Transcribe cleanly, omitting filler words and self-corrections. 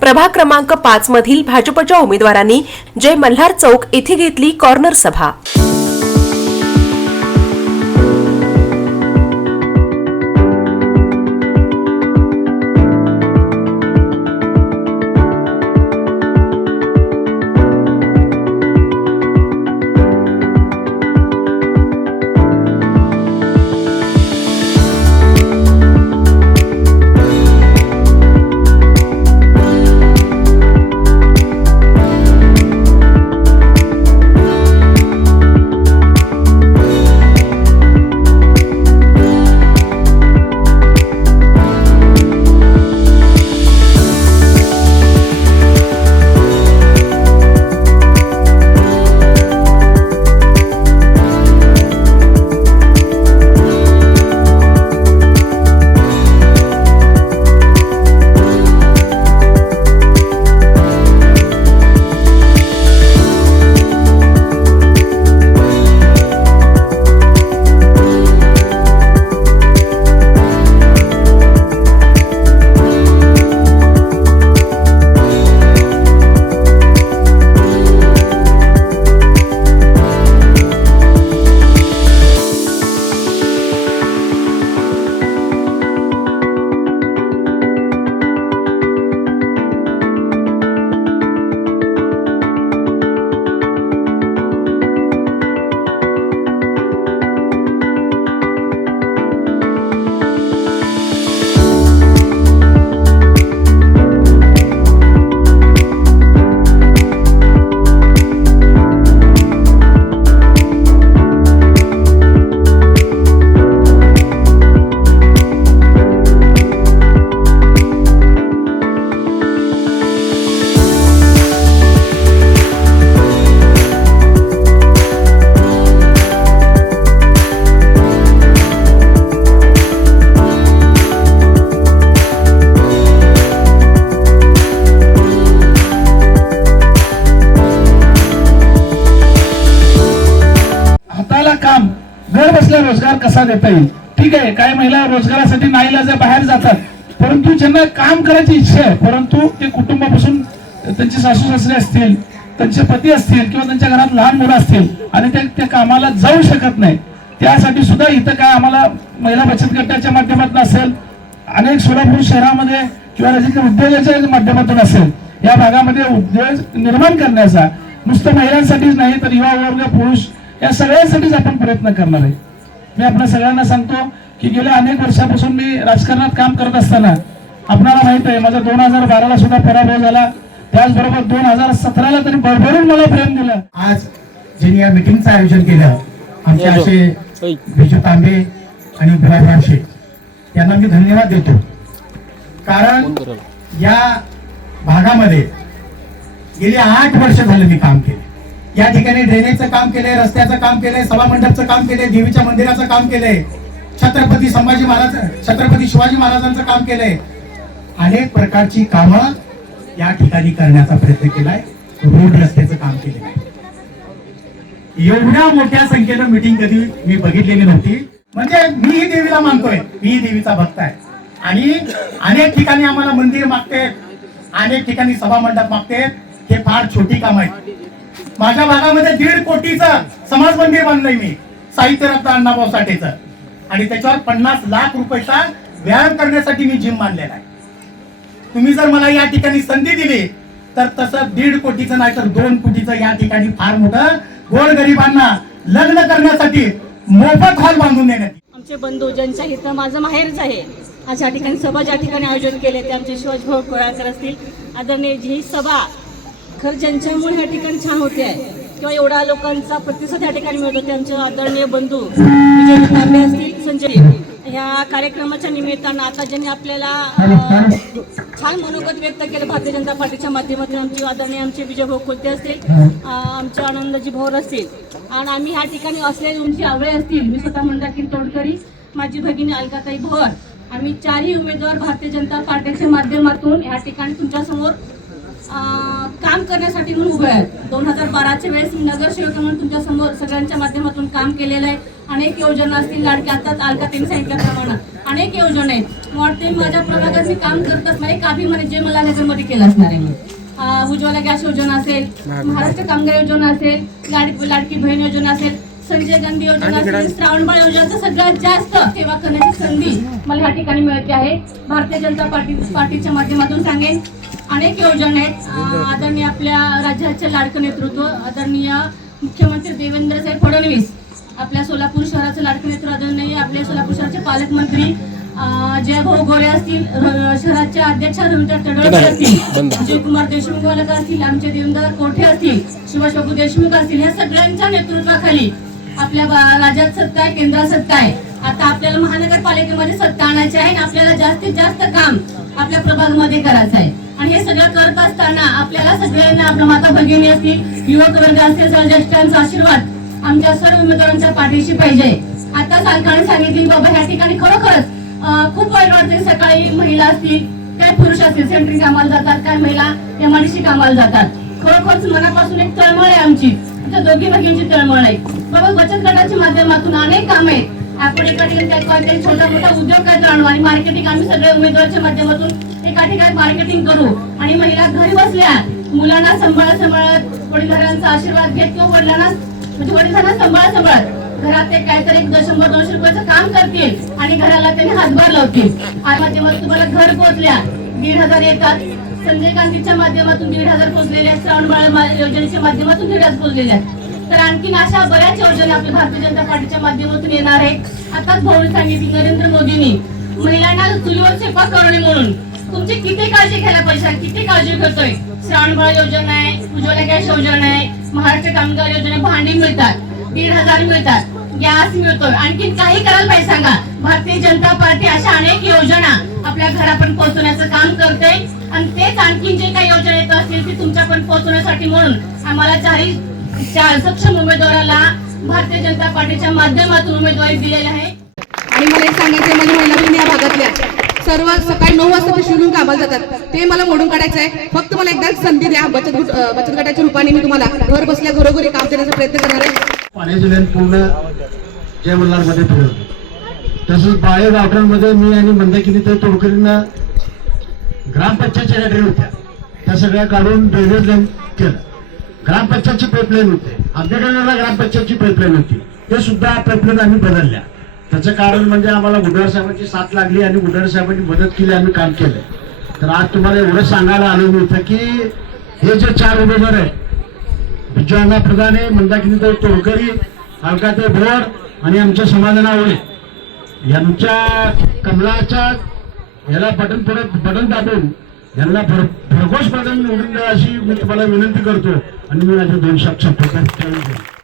प्रभाग क्रमांक 5 मधील भाजपच्या उमेदवारांनी जय मल्हार चौक येथे घेतली कॉर्नर सभा। काम घर बसल्या रोजगार कसा देता येईल। ठीक आहे, काही महिला रोजगारासाठी नाईलाज बाहेर जातात, परंतु ज्यांना काम करायची इच्छा आहे, परंतु ते कुटुंबापासून त्यांचे सासू सासरे असतील, त्यांचे पती असतील किंवा त्यांच्या घरात लहान मुलं असतील आणि ते कामाला जाऊ शकत नाही, त्यासाठी सुद्धा इथं काय आम्हाला महिला बचत गटाच्या माध्यमातून असेल, अनेक सोलापूर शहरामध्ये किंवा राज्यातील उद्योगाच्या माध्यमातून असेल, या भागामध्ये उद्योग निर्माण करण्याचा नुसतं महिलांसाठीच नाही तर युवा वर्ग, पुरुष या सगळ्यांसाठीच आपण प्रयत्न करणार आहे। मी आपल्या सगळ्यांना सांगतो की गेल्या अनेक वर्षापासून मी राजकारणात काम करत असताना आपल्याला माहित आहे माझा 2012ला सुद्धा पराभव झाला, त्याचबरोबर 2017ला तरी भरभरून मला प्रेम दिलं। आज ज्यांनी या मीटिंगचं आयोजन केलं आमचे असे विजू तांबे आणि भुराराव शेठ यांना मी धन्यवाद देतो, कारण या भागामध्ये गेली 8 वर्ष झाले मी काम केले। या ठिकाणी ड्रेनेजचं काम केलंय, रस्त्याचं काम केलंय, सभामंडपचं काम केलंय, देवीच्या मंदिराचं काम केलंय, छत्रपती शिवाजी महाराजांचं काम केलंय, अनेक प्रकारची कामं या ठिकाणी करण्याचा प्रयत्न केलाय, रोड रस्त्याचं काम केलेलं आहे। एवढ्या मोठ्या संख्येनं मीटिंग कधी मी बघितलेली नव्हती। म्हणजे मी ही देवीला मानतोय, मी देवीचा भक्त आहे आणि अनेक ठिकाणी आम्हाला मंदिर मागते, अनेक ठिकाणी सभामंडप मागते, हे फार छोटी काम आहेत। माझ्या भागामध्ये 1.5 कोटीचं समाज मंदिर बांधलंय मी, साहित्यरत्न अण्णाभाऊ साठेचं, आणि त्याच्यावर 50 लाख रुपयाचा व्यायाम करण्यासाठी मी जिम बांधलेला आहे। तुम्ही जर मला या ठिकाणी संधी दिली तर तसं 1.5 कोटीचं नाही तर 2 कोटीचं या ठिकाणी फार मोठं गोरगरिबांना लग्न करण्यासाठी मोफत हॉल बांधून देण्यात। आमचे बंधू ज्यांच्या इथं माझं माहेरच आहे, आज या ठिकाणी सभा ज्या ठिकाणी आयोजन केले ते आमचे शिवाजीभाऊ कोळाकर असतील, आदरणीय ही सभा खरं ज्यांच्यामुळे या ठिकाणी छान होते आहे किंवा एवढा लोकांचा प्रतिसाद या ठिकाणी मिळतो ते आमचे आदरणीय बंधू विजय तांबे असतील, संजय। या कार्यक्रमाच्या निमित्तानं आता ज्यांनी आपल्याला छान मनोगत व्यक्त केलं भारतीय जनता पार्टीच्या माध्यमातून आमचे आदरणीय आमचे विजयभाऊ कोलते असतील, आमचे आनंदजी भोर असतील, आणि आम्ही ह्या ठिकाणी असलेले उंची आवळे असतील, मी स्वतः मंदाकिनी तोडकरी, माझी भगिनी अलकाताई भोर, आम्ही 4ही उमेदवार भारतीय जनता पार्टीच्या माध्यमातून या ठिकाणी तुमच्यासमोर काम करण्यासाठी म्हणून उभे आहेत। 2012च्या वेळेस मी नगरसेवक म्हणून तुमच्या समोर सगळ्यांच्या माध्यमातून काम केलेलं आहे अनेक योजना असतील, लाडक्या आता त्यांनी सांगितल्याप्रमाणे अनेक योजना आहेत. मला वाटते माझ्या प्रभागात मी काम करत असणार काफी म्हणजे जे मला नगरमध्ये केलं असणार आहे मी. उज्ज्वला गॅस योजना असेल, महाराष्ट्र कामगार योजना असेल, लाडकी बहीण योजना असेल, संजय गांधी योजना असेल, श्रावणबाळ योजनेचा सगळ्यात जास्त सेवा करण्याची संधी मला ह्या ठिकाणी मिळते आहे. भारतीय जनता पार्टीच्या माध्यमातून सांगेन अनेक योजना आहेत. आदरणीय आपल्या राज्याचे लाडकं नेतृत्व आदरणीय मुख्यमंत्री देवेंद्र साहेब फडणवीस, आपल्या सोलापूर शहराचं लाडकं नेतृत्व आदरणीय आपल्या सोलापूर शहराचे पालकमंत्री जयभाऊ गोरे असतील, शहराच्या अध्यक्षा रवींद्र तडवळकर असतील, विजयकुमार देशमुख असतील, आमचे देवेंद्र कोठे असतील, शिवशाबू देशमुख असतील, या सगळ्यांच्या नेतृत्वाखाली आपल्या राज्यात सत्ता आहे, केंद्रात सत्ता आहे. आता आपल्याला महानगरपालिकेमध्ये सत्ता आणायची आहे आणि आपल्याला जास्तीत जास्त काम आपल्या प्रभागामध्ये करायचं आहे. आणि हे सगळं करत असताना आपल्याला सगळ्यांना आपल्या माता भगिनी असतील, युवक वर्ग असतील, ज्येष्ठांचा आशीर्वाद आमच्या सर्व उमेदवारांच्या पाठीशी पाहिजे. आता सालकाने सांगितली बाबा ह्या ठिकाणी खरोखरच खूप वाईट वाटते. सकाळी महिला असतील, काय पुरुष असतील सेंट्रिंग कामाला जातात, काय महिला एमआयडीसी कामाला जातात. खरोखरच मनापासून एक तळमळ आहे आमची, दोघी भगिनींची तळमळ आहे. बाबा बचत गटाच्या माध्यमातून अनेक काम आहेत. आपण एका ठिकाणी छोटा मोठा उद्योग काय आणू आणि मार्केटिंग आम्ही सगळ्या उमेदवाराच्या माध्यमातून एका ठिकाणी मार्केटिंग करू आणि महिला घरी बसल्या मुलांना सांभाळत वडीलधाऱ्यांचा आशीर्वाद घेत किंवा वडिलांना म्हणजे वडीलधाऱ्यांना सांभाळत घरात ते काहीतरी 100-200 रुपयाचं काम करतील आणि घराला त्यांनी हातभार लावतील. आणि माध्यमातून तुम्हाला घर पोहोचल्या 1,500 येतात. संजय गांधीच्या माध्यमातून 1,500 पोहोचलेले आहेत, श्रावणबाळ योजनेच्या माध्यमातून 1,500 पोहोचलेले आहेत. तर आणखीन अशा बऱ्याच योजना आपल्या भारतीय जनता पार्टीच्या माध्यमातून येणार आहे. आताच भाऊनी सांगितली नरेंद्र मोदींनी महिलांना चुलीवर स्वयंपाक करणे म्हणून तुमची किती काळजी घ्यायला पाहिजे, किती काळजी घेतोय. श्रावणबाळ योजना आहे, उज्ज्वला गॅस योजना आहे, महाराष्ट्र कामगार योजना, भांडी मिळतात, 1,500 मिळतात, गॅस मिळतोय. आणखीन काही करायला पाहिजे सांगा. भारतीय जनता पार्टी अशा अनेक योजना आपल्या घरापर्यंत पोहोचवण्याचं काम करते आणि तेच आणखीन जे काही योजना येत असतील ती तुमच्यापर्यंत पोहोचवण्यासाठी म्हणून आम्हाला चारही सक्षम उमेदवाराला भारतीय जनता पार्टीच्या माध्यमातून उमेदवारी दिलेली आहे. आणि मला एक सांगायचं माझ्या महिला भगिनी या भागातल्या सर्व सकाळी 9 वाजता ते शिवून कामाला जातात, ते मला मोडून काढायचं आहे. फक्त मला एकदा संधी द्या. बचत गटाच्या रूपाने मी तुम्हाला घर बसल्या घरोघरी काम देण्याचा प्रयत्न करणार आहे. पाण्याची लाईन पूर्ण जय मल्हारमध्ये फिरवली. तसंच बाळे गावठांमध्ये मी आणि मंदाकिनी तर तोडकरींना ग्रामपंचायतच्या गॅटरी होत्या त्या सगळ्या काढून ड्रेनेज लाईन केलं. ग्रामपंचायतची पाईपलाईन होते, आमच्याकडे ग्रामपंचायतची पाईपलाईन होती, ते सुद्धा पाईपलाईन आम्ही बदलल्या. त्याचं कारण म्हणजे आम्हाला गुडवार साहेबांची साथ लागली आणि गुडवार साहेबांनी मदत केली, आम्ही काम केलं. तर आज तुम्हाला एवढं सांगायला आलो मी इथं की हे जे 4 उमेदवार आहेत, विजयाना प्रधाने, मंदाकिनी तोडकरी, अलकाताई भोर आणि आमच्या समाधाना ओळे, यांच्या कमलाच्या याला बटन दाबून यांना भरघोस बटन निवडून द्या अशी मी तुम्हाला विनंती करतो आणि मी माझे 2 शब्द संपवतो.